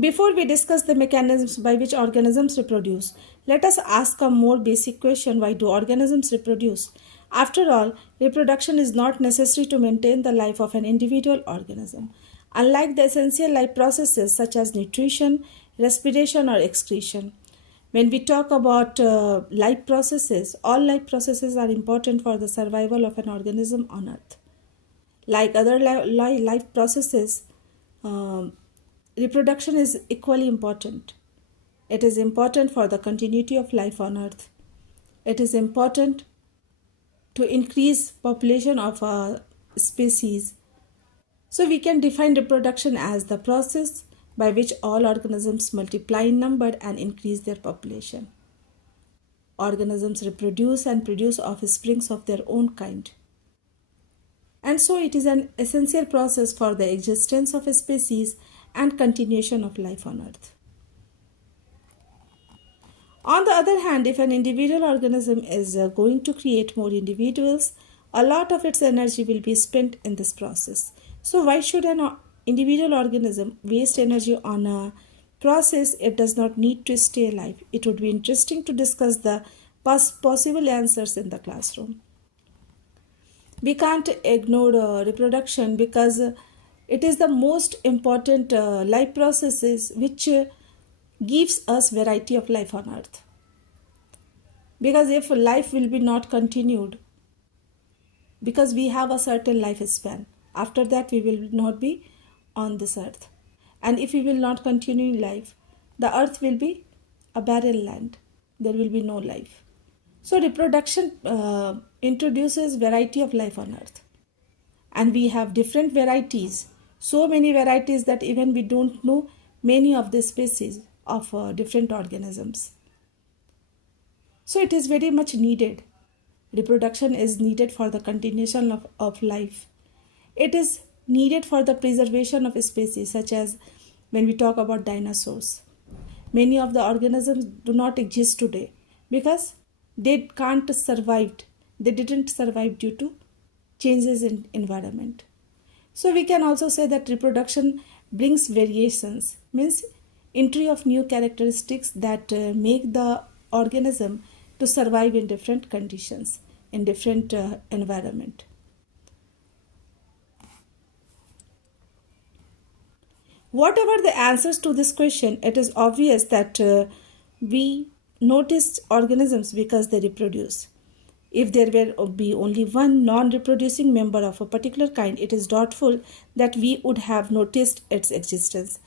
Before we discuss the mechanisms by which organisms reproduce, let us ask a more basic question: why do organisms reproduce? After all, reproduction is not necessary to maintain the life of an individual organism. Unlike the essential life processes such as nutrition, respiration, or excretion, when we talk about life processes, all life processes are important for the survival of an organism on Earth. Like other life processes, um, reproduction is equally important. It is important for the continuity of life on Earth. It is important to increase population of a species. So we can define reproduction as the process by which all organisms multiply in number and increase their population. Organisms reproduce and produce offsprings of their own kind. And so it is an essential process for the existence of a species and continuation of life on Earth. On the other hand, if an individual organism is going to create more individuals, a lot of its energy will be spent in this process. So why should an individual organism waste energy on a process it does not need to stay alive? It would be interesting to discuss the possible answers in the classroom. We can't ignore reproduction because it is the most important life processes which gives us variety of life on Earth. Because if life will be not continued, because we have a certain lifespan, after that we will not be on this earth. And if we will not continue life, the earth will be a barren land. There will be no life. So reproduction introduces variety of life on earth. And we have different varieties, so many varieties that even we don't know many of the species of different organisms. So it is very much needed. Reproduction is needed for the continuation of life. It is needed for the preservation of species, such as when we talk about dinosaurs. Many of the organisms do not exist today because they can't survive. They didn't survive due to changes in environment. So we can also say that reproduction brings variations, means entry of new characteristics that make the organism to survive in different conditions, in different environment. Whatever the answers to this question, it is obvious that we noticed organisms because they reproduce. If there will be only one non-reproducing member of a particular kind, it is doubtful that we would have noticed its existence.